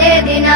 दे देना